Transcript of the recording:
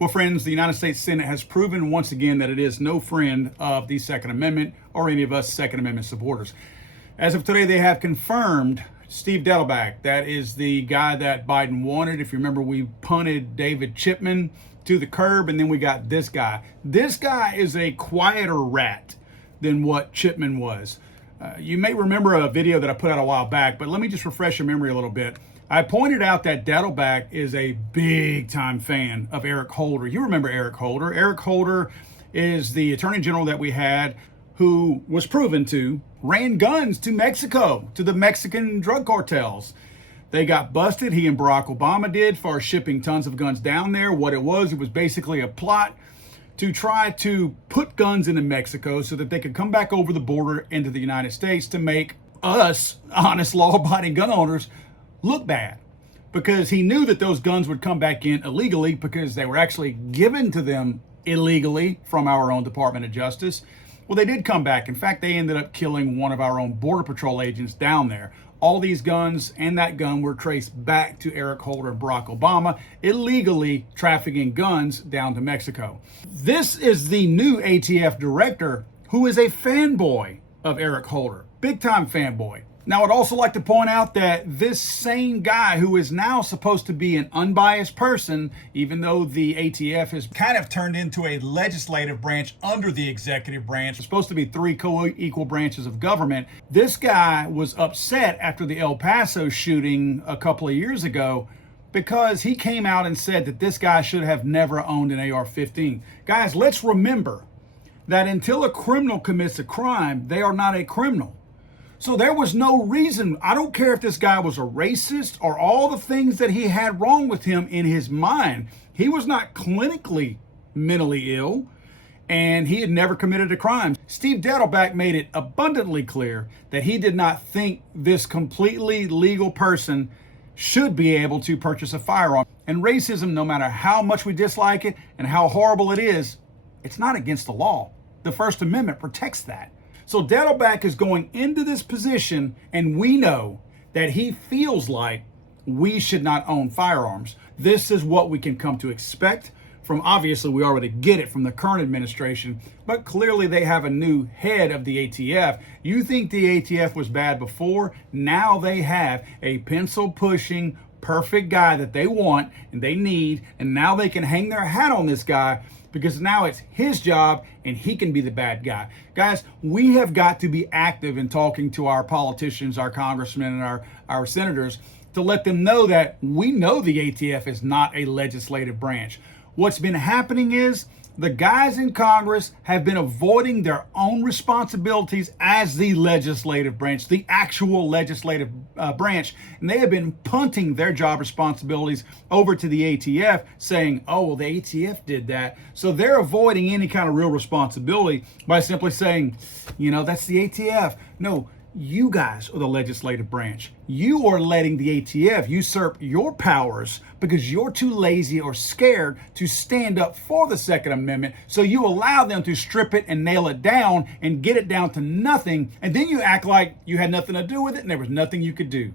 Well, friends, the United States Senate has proven once again that it is no friend of the Second Amendment or any of us Second Amendment supporters. As of today, they have confirmed Steve Dettelbach. That is the guy that Biden wanted. If you remember, we punted David Chipman to the curb, and then we got this guy. This guy is a quieter rat than what Chipman was. You may remember a video that I put out a while back, but let me just refresh your memory a little bit. I pointed out that Dettelbach is a big-time fan of Eric Holder. You remember Eric Holder. Eric Holder is the attorney general that we had who was proven to ran guns to Mexico, to the Mexican drug cartels. They got busted. He and Barack Obama did for shipping tons of guns down there. What it was basically a plot to try to put guns into Mexico so that they could come back over the border into the United States to make us, honest, law-abiding gun owners, look bad, because he knew that those guns would come back in illegally because they were actually given to them illegally from our own Department of Justice. Well, they did come back. In fact, they ended up killing one of our own Border Patrol agents down there. All these guns and that gun were traced back to Eric Holder and Barack Obama, illegally trafficking guns down to Mexico. This is the new ATF director who is a fanboy of Eric Holder, big-time fanboy. Now, I'd also like to point out that this same guy who is now supposed to be an unbiased person, even though the ATF has kind of turned into a legislative branch under the executive branch, it's supposed to be three co-equal branches of government. This guy was upset after the El Paso shooting a couple of years ago because he came out and said that this guy should have never owned an AR-15. Guys, let's remember that until a criminal commits a crime, they are not a criminal. So there was no reason. I don't care if this guy was a racist or all the things that he had wrong with him in his mind. He was not clinically mentally ill, and he had never committed a crime. Steve Dettelbach made it abundantly clear that he did not think this completely legal person should be able to purchase a firearm. And racism, no matter how much we dislike it and how horrible it is, it's not against the law. The First Amendment protects that. So Dettelbach is going into this position, and we know that he feels like we should not own firearms. This is what we can come to expect from, obviously, we already get it from the current administration, but clearly they have a new head of the ATF. You think the ATF was bad before? Now they have a pencil-pushing, perfect guy that they want and they need, and now they can hang their hat on this guy because now it's his job and he can be the bad guy. Guys, we have got to be active in talking to our politicians, our congressmen, and our senators to let them know that we know the ATF is not a legislative branch. What's been happening is the guys in Congress have been avoiding their own responsibilities as the legislative branch, the actual legislative branch, and they have been punting their job responsibilities over to the ATF, saying, oh, well, the ATF did that. So they're avoiding any kind of real responsibility by simply saying, you know, that's the ATF. No, you guys are the legislative branch. You are letting the ATF usurp your powers because you're too lazy or scared to stand up for the Second Amendment. So you allow them to strip it and nail it down and get it down to nothing. And then you act like you had nothing to do with it and there was nothing you could do.